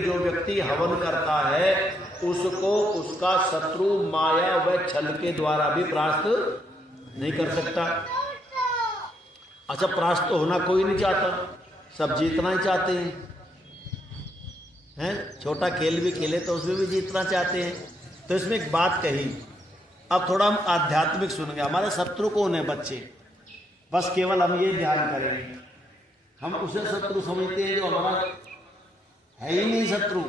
जो व्यक्ति हवन करता है उसको उसका शत्रु माया व छल के द्वारा भी परास्त नहीं कर सकता। अच्छा, परास्त तो होना कोई नहीं चाहता, सब जीतना ही चाहते हैं। छोटा खेल भी खेले तो उसमें भी जीतना चाहते हैं। तो इसमें एक बात कही, अब थोड़ा हम आध्यात्मिक सुनेंगे। हमारे शत्रु कौन है? बच्चे। बस केवल हम ये ध्यान करेंगे, हम उसे शत्रु समझते हैं जो हमारा है ही नहीं शत्रु।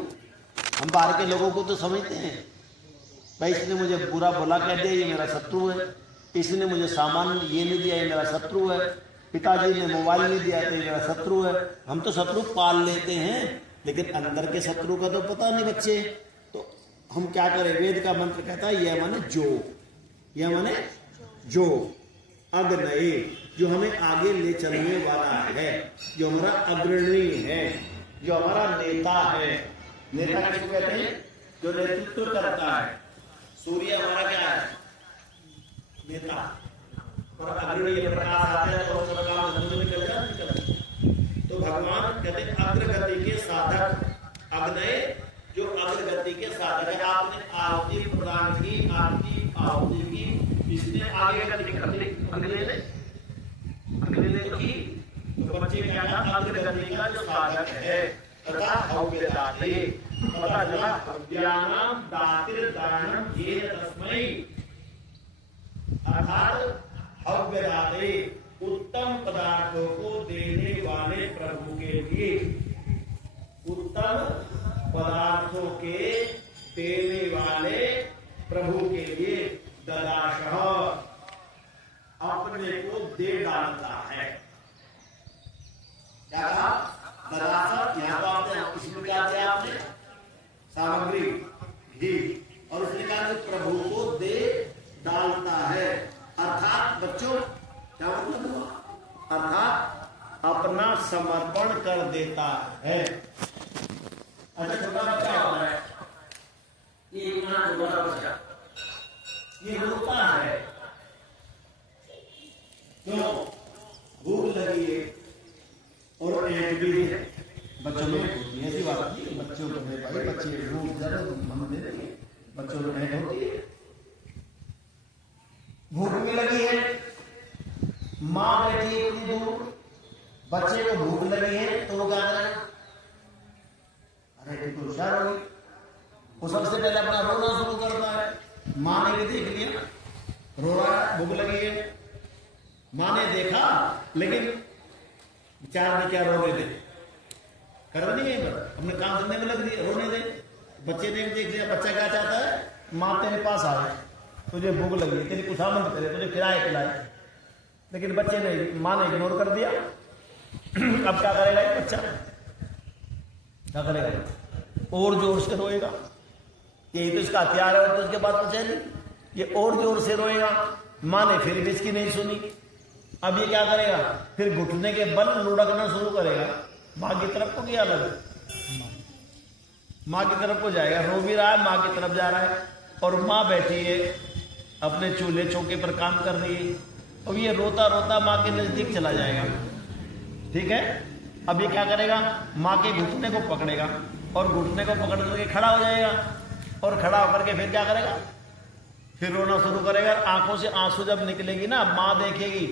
हम बाहर के लोगों को तो समझते हैं, भाई इसने मुझे बुरा भला कह दिया, ये मेरा शत्रु है। इसने मुझे सामान ये नहीं दिया, ये मेरा शत्रु है। पिताजी ने मोबाइल नहीं दिया तो ये मेरा शत्रु है। हम तो शत्रु पाल लेते हैं, लेकिन अंदर के शत्रु का तो पता नहीं बच्चे। तो हम क्या करें? वेद का मंत्र कहता है यह माने जो, यह माने जो अग्नये, जो हमें आगे ले चलने वाला है, जो हमारा अग्रणी है, जो हमारा नेता है। नेता किसको कहते हैं? जो नेतृत्व करता है। सूर्य हमारा क्या है? नेता। और अग्रणी प्रकाश आते हैं तो प्रकाश निकल जाता। तो भगवान कहते हैं अग्रगति के साधक, अग्नये जो अग्रगति के साधक है। आपने आहुति प्रदान की, आपकी आहुति की, इसने आगे गति कर दी, अगले ने की। तो बच्चे क्या था? अग्रगति का जो साधक है तथा हव्य दाते, पता चला हव्यानाम दातिर दानम ये तस्मै, अर्थात हव्य दाते उत्तम पदार्थों को देने वाले प्रभु के लिए, उत्तम पदार्थों के देने वाले प्रभु के लिए ददाशः, अपने को दे डालता है। क्या कहा? ददाशः। यहाँ तो आपने इसमें क्या दिया? आपने सामग्री घी, और उसने कहा कि प्रभु को दे डालता है। अर्थात बच्चों क्या मतलब हुआ? अर्थात अपना समर्पण कर देता है। अच्छा, छोटा बच्चा होता है, ये इतना छोटा बच्चा ये रोता है, क्यों? भूख लगी है और ऐंठ भी है। बच्चों में ऐसी बात नहीं, बच्चों को भाई बच्चे भूख ज्यादा हम दे देंगे, बच्चों को ऐंठ होती है। भूख में लगी है, माँ बैठी है इतनी दूर, बच्चे को भूख लगी है तो वो क्या करें? अरे तो होशियार होगी, वो सबसे पहले अपना रोना शुरू करता है। माँ ने भी देख लिया, रो रहा है, भूख लगी है। माँ ने देखा, लेकिन विचार ने क्या रोने दे, कर नहीं है, अपने काम करने में लग रही है, रोने दे। बच्चे ने भी देख लिया, बच्चा क्या चाहता है? माँ तेरे पास आए, तुझे भूख लगी, तेरी खुशामद करे, तुझे खिलाए पिलाए। लेकिन बच्चे ने, माँ ने इग्नोर कर दिया। अब क्या करेगा ये बच्चा? क्या करेगा? और जोर से रोएगा। यही तो इसका हथियार है, और तो उसके पास कुछ है नहीं। ये और जोर से रोएगा। माँ ने फिर भी इसकी नहीं सुनी। अब ये क्या करेगा? फिर घुटने के बल लुढ़कना शुरू करेगा। माँ की तरफ को गया, अलग माँ की तरफ को जाएगा। रो भी रहा है, माँ की तरफ जा रहा है, और माँ बैठी है अपने चूल्हे चौके पर काम कर रही है। अब ये रोता रोता माँ के नजदीक चला जाएगा। ठीक है, अब ये क्या करेगा? माँ के घुटने को पकड़ेगा, और घुटने को पकड़ करके खड़ा हो जाएगा, और खड़ा होकर के फिर क्या करेगा? फिर रोना शुरू करेगा। आंखों से आंसू जब निकलेगी ना, माँ देखेगी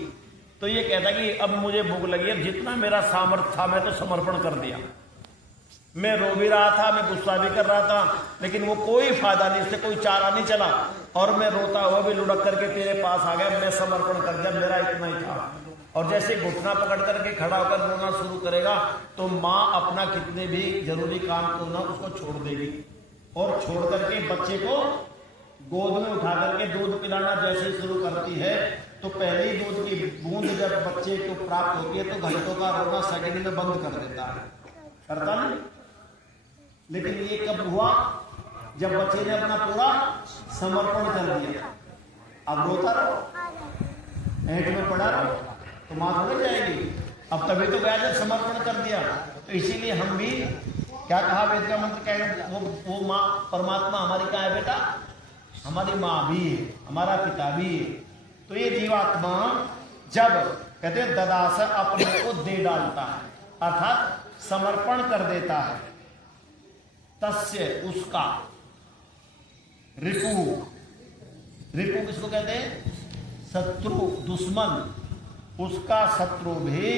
तो ये कहता कि अब मुझे भूख लगी है, जितना मेरा सामर्थ्य था मैं तो समर्पण कर दिया। मैं रो भी रहा था, मैं गुस्सा भी कर रहा था, लेकिन वो कोई फायदा नहीं, उससे कोई चारा नहीं चला, और मैं रोता हुआ भी लुढ़क करके तेरे पास आ गया। मैं समर्पण कर दिया, मेरा इतना ही था। और जैसे घुटना पकड़ करके खड़ा होकर रोना शुरू करेगा, तो माँ अपना कितने भी जरूरी काम को ना उसको छोड़ देगी, और छोड़ करके बच्चे को गोद में उठा करके दूध पिलाना जैसे शुरू करती है, तो पहली दूध की बूंद जब बच्चे को प्राप्त होती है तो घंटों का रोना सेकंड में बंद कर देता है। करता नहीं? लेकिन ये कब हुआ? जब बच्चे ने अपना पूरा समर्पण कर दिया। अब रोता रहो, ऐंठ में पड़ा रहो, तो माँ थोड़ी जाएगी। अब तभी तो गया जब समर्पण कर दिया। तो इसीलिए हम भी क्या कहा वेद का मंत्र? क्या वो माँ परमात्मा हमारी क्या है बेटा? हमारी माँ भी है, हमारा पिता भी है। तो ये जीवात्मा जब कहते हैं ददास, अपने को दे डालता है, अर्थात समर्पण कर देता है। तस्य उसका, रिपु, रिपु किसको कहते हैं? शत्रु, दुश्मन, उसका शत्रु भी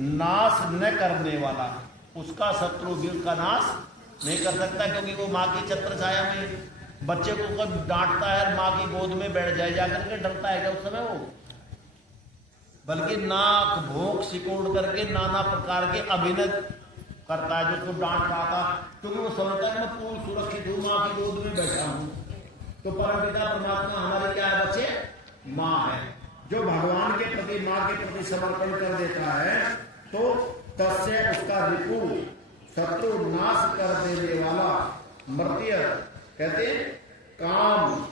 नाश न करने वाला, उसका शत्रु भी उसका नाश नहीं कर सकता, क्योंकि वो माँ की छत्र छाया में बच्चे को कब डांटता है, माँ की गोद में बैठ जाए जाकर के, डरता है क्या उस समय वो? बल्कि नाक भोंक सिकोड़ करके नाना प्रकार के अभिनय करता है, जिसको डांट रहा था, क्योंकि वो समझता है मैं पूर्ण सुरक्षित हूँ, माँ की गोद में बैठा हूँ। तो परमपिता परमात्मा हमारे क्या है बच्चे? माँ है। जो भगवान के प्रति, माँ के प्रति समर्पण कर देता है, तो तस्य उसका रिपु, शत्रु नाश कर देने वाला, मर्त्य कहते काम,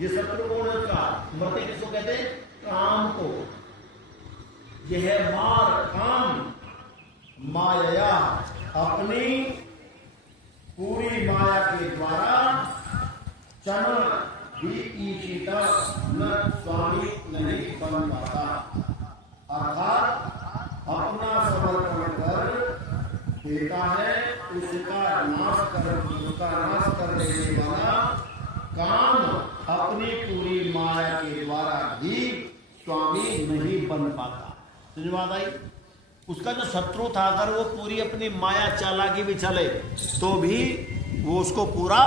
ये शत्रु कौन है उसका? मर्त्य किसको कहते? काम को। यह मार काम माया, अपनी पूरी माया के द्वारा चरण भी ईशिता न स्वामी नहीं बन पाता, अर्थात अपना समर्पण कर देता है, उसका नाश कर देने वाला काम अपनी पूरी माया के द्वारा भी स्वामी नहीं बन पाता। समझ बात आई? उसका जो शत्रु था, अगर वो पूरी अपनी माया चालाकी भी चले तो भी वो उसको पूरा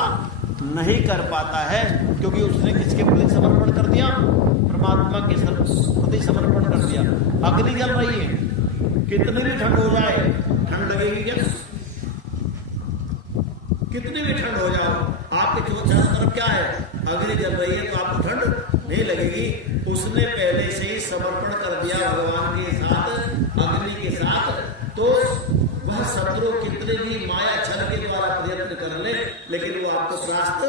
नहीं कर पाता है, क्योंकि उसने किसके प्रति समर्पण कर दिया? परमात्मा के प्रति समर्पण कर दिया। अग्नि जल रही है, कितनी भी ठंड हो जाए, ठंड लगेगी क्या? कितनी भी ठंड हो जाओ, आपके चारों तरफ क्या है? अग्नि जल रही है, तो आपको ठंड नहीं लगेगी। उसने पहले से ही समर्पण कर दिया भगवान के साथ, अग्नि के साथ, तो वह शत्रु कितने भी माया छल के द्वारा प्रयत्न कर ले, लेकिन वो आपको परास्त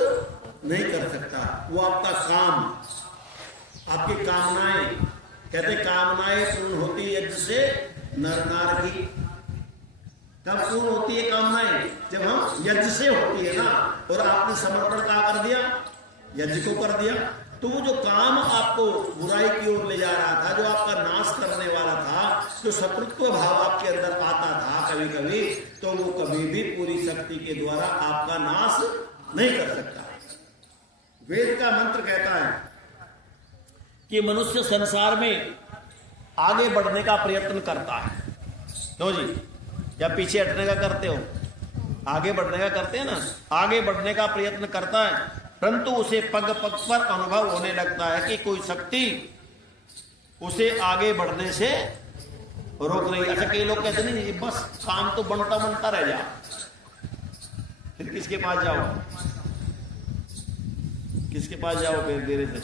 नहीं कर सकता। वो आपका काम, आपकी कामनाएं, कहते कामनाएं पूर्ण होती है यज्ञ से, नर नार की। कब पूर्ण होती है कामनाएं? जब हम यज्ञ से होती है ना, और आपने समर्पण क्या कर दिया? यज्ञ को कर दिया। तो वो जो काम आपको बुराई की ओर ले जा रहा था, जो आपका नाश करने वाला था, जो शत्रुत्व भाव आपके अंदर आता था कभी कभी, तो वो कभी भी पूरी शक्ति के द्वारा आपका नाश नहीं कर सकता। वेद का मंत्र कहता है कि मनुष्य संसार में आगे बढ़ने का प्रयत्न करता है। क्यों जी? या पीछे हटने का करते हो? आगे बढ़ने का करते हैं ना, आगे बढ़ने का प्रयत्न करता है, परंतु उसे पग पग पर अनुभव होने लगता है कि कोई शक्ति उसे आगे बढ़ने से रोक रही है। ऐसा कई लोग कहते नहीं, बस काम तो बनता बनता रह जा, फिर किसके पास जाओ? किसके पास जाओ? फिर धीरे से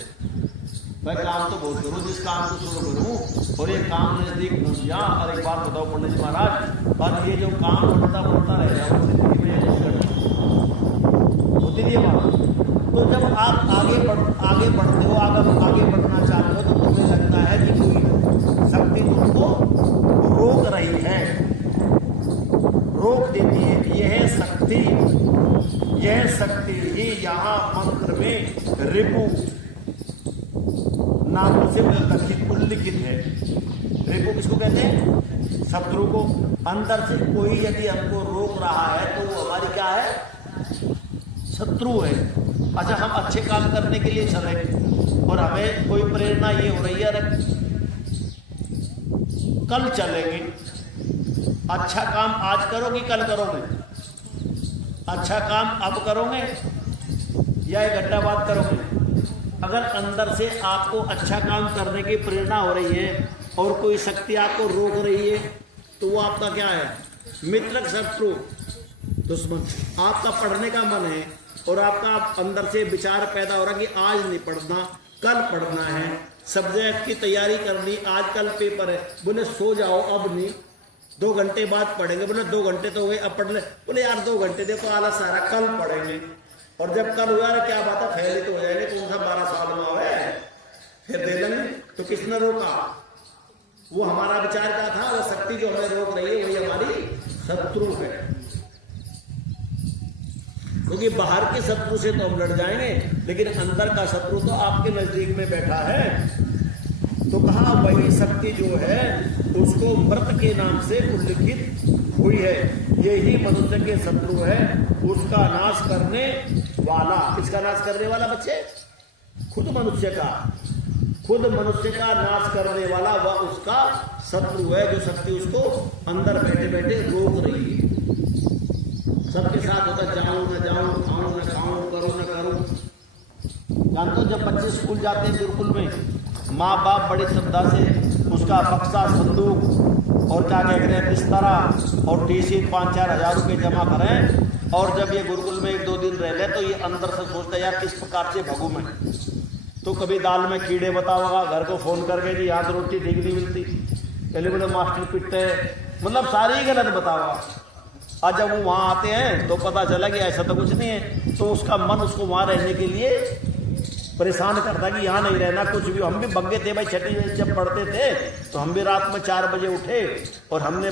मैं काम तो बहुत करूँ, जिस काम को शुरू करूँ और ये काम नजदीक पहुंच गया। और एक बात बताओ पंडित जी महाराज, और ये जो काम बनता बनता रह गया वो जिंदगी में होती नहीं है बात। तो जब आप आगे बढ़ते हो, आगे बढ़ना चाहते हो, तो तुम्हें लगता है कि कोई शक्ति तुमको रोक रही है, रोक देती है। यह शक्ति ही यहाँ मंत्र में रिपु नाम से उल्लिखित है। रिपु किसको कहते हैं? शत्रु को। अंदर से कोई यदि हमको रोक रहा है तो वो हमारी क्या है? शत्रु है। अच्छा, हम अच्छे काम करने के लिए चले और हमें कोई प्रेरणा ये हो रही है, अरे कल चलेंगे, अच्छा काम आज करोगे कल करोगे? अच्छा काम अब करोगे या 1 घंटा बाद करोगे? अगर अंदर से आपको अच्छा काम करने की प्रेरणा हो रही है और कोई शक्ति आपको रोक रही है, तो वो आपका क्या है? मित्र, शत्रु, दुश्मन। आपका पढ़ने का मन है और आपका अंदर से विचार पैदा हो रहा है कि आज नहीं पढ़ना, कल पढ़ना है, सब्जेक्ट की तैयारी करनी, आज कल पेपर है। बोले सो जाओ, अब नहीं, 2 घंटे बाद पढ़ेंगे। बोले 2 घंटे तो हुए, अब पढ़ ले। बोले यार 2 घंटे देखो आलस सारा, कल पढ़ेंगे। और जब कल हुआ ना, क्या बात है, फैले तो हो जाएंगे, कौन सा 12 साल में हुआ है, फिर दे लेंगे। तो किसने रोका? वो हमारा विचार क्या था? वो शक्ति जो हमें रोक रही है वही हमारी शत्रु है। क्योंकि बाहर के शत्रु से तो हम लड़ जाएंगे, लेकिन अंदर का शत्रु तो आपके नजदीक में बैठा है। तो कहा वही शक्ति जो है उसको मृत के नाम से उल्लिखित हुई है, यही मनुष्य के शत्रु है। उसका नाश करने वाला। किसका नाश करने वाला बच्चे? खुद मनुष्य का नाश करने वाला वह उसका शत्रु है, जो शक्ति उसको अंदर बैठे बैठे रोक रही है। सबके साथ होता जाऊं न जाऊं, खाऊं न खाऊं, करूं न करूं। जानते हो जब बच्चे स्कूल जाते हैं गुरुकुल में, माँ बाप बड़ी श्रद्धा से उसका बक्सा, संदूक और क्या कहते हैं बिस्तरा और टीसी 5-4 हज़ार रुपये जमा करें, और जब ये गुरुकुल में 1-2 दिन रह ले तो ये अंदर से सोचता है यार किस प्रकार से भगू मैं। तो कभी दाल में कीड़े बताओगा, घर को फोन करके जी यहाँ तो रोटी ठीक नहीं मिलती, पहले बड़े मास्टर पिटते हैं, मतलब सारी ही गलत बताओगा। आज जब वो वहाँ आते हैं तो पता चला कि ऐसा तो कुछ नहीं है, तो उसका मन उसको वहाँ रहने के लिए परेशान करता है कि यहाँ नहीं रहना कुछ भी। हम भी बग्गे थे भाई, छठी जब पढ़ते थे तो हम भी रात में 4 बजे उठे और हमने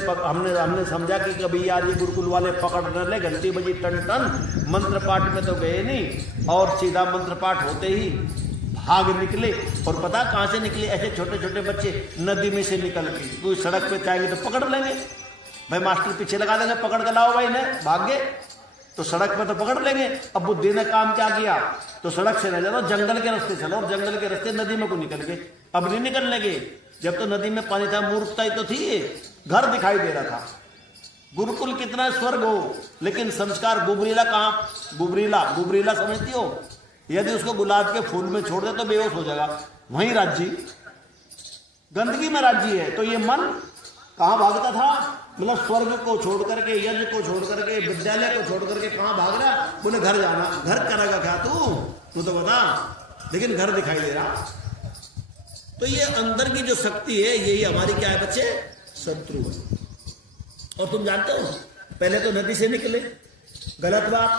समझा कि कभी यार ये गुरुकुल वाले पकड़ न ले, घंटी बजी टन टन, मंत्र पाठ में तो गए नहीं और सीधा मंत्र पाठ होते ही भाग निकले। और पता कहाँ से निकले? ऐसे छोटे छोटे बच्चे नदी में से निकल के, कोई सड़क पे जाएंगे तो पकड़ लेंगे भाई, मास्टर पीछे लगा देंगे, पकड़ के लाओ भाई ने, भाग गए तो सड़क पे तो पकड़ लेंगे। अब बुद्धि ने काम क्या किया, तो सड़क से न जाओ, जंगल के रास्ते चलो, और जंगल के रास्ते नदी में को निकल गए। अब नहीं निकल लगे, जब तो नदी में पानी था, मूर्खता ही तो थी, घर दिखाई दे रहा था। गुरुकुल कितना स्वर्ग हो, लेकिन संस्कार गुबरीला कहाँ? गुबरीला समझती हो? यदि उसको गुलाब के फूल में छोड़ दे तो बेहोश हो जाएगा, वहीं राज्य गंदगी में राज्य है। तो ये मन कहाँ भागता था? मतलब स्वर्ग को छोड़ करके, यज्ञ को छोड़ करके, विद्यालय को छोड़ करके कहाँ भाग रहा? बोले घर जाना। घर करेगा क्या तू तो बता, लेकिन घर दिखाई दे रहा। तो ये अंदर की जो शक्ति है, यही हमारी क्या है बच्चे? शत्रु है। और तुम जानते हो पहले तो नदी से निकले, गलत बात।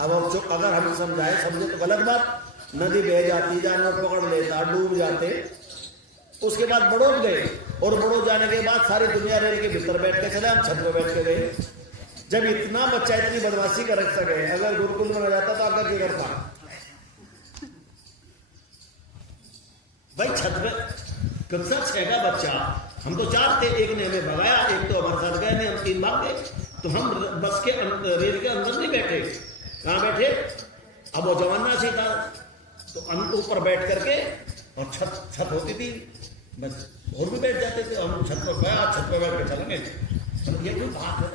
अब अगर हम समझे तो गलत बात, नदी बह जाती, जानवर पकड़ लेता, डूब जाते। उसके बाद बड़ोद गए, और बड़ोद जाने के बाद सारी दुनिया रेल के भीतर बैठ के चले, हम छत पर बैठ के गए। जब इतना बच्चा इतनी बदमाशी कर सके, अगर गुरुकुल में रह जाता तो आगे क्या करता भाई? छत पे कम से 6 का बच्चा, हम तो 4 थे, एक ने हमें भगाया, एक तो हमारे साथ गए नहीं, हम 3 भाग गए। तो हम बस के रेल के अंदर नहीं बैठे, कहाँ बैठे? अब वो जमाना से था, तो ऊपर बैठ करके, और छत होती थी बस, और भी बैठ जाते थे। हम छत पर गया, छत पर बैठ के चले गए। ये कोई बात है?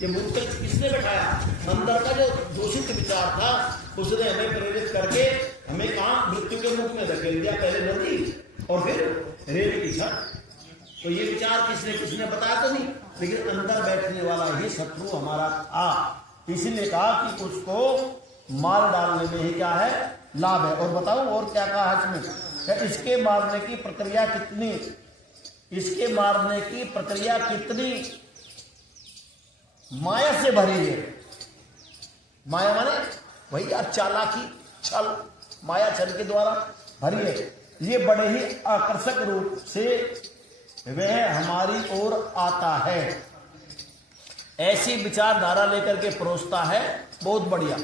ये मूर्ख किसने बैठाया? अंदर का जो दूषित विचार था, उसने हमें प्रेरित करके हमें कहाँ मृत्यु के मुख में धकेल दिया, पहले नदी और फिर रेल की छत। तो ये विचार किसने बताया तो नहीं, लेकिन अंदर बैठने वाला ही शत्रु हमारा था। इसीलिए कहा कि उसको मार डालने में ही क्या है? लाभ है। और बताओ और क्या कहा इसमें? इसके मारने की प्रक्रिया कितनी, माया से भरी है। माया माने वही यार चालाकी, छल, माया छल के द्वारा भरी है। ये बड़े ही आकर्षक रूप से वह हमारी ओर आता है, ऐसी विचारधारा लेकर के परोसता है। बहुत बढ़िया।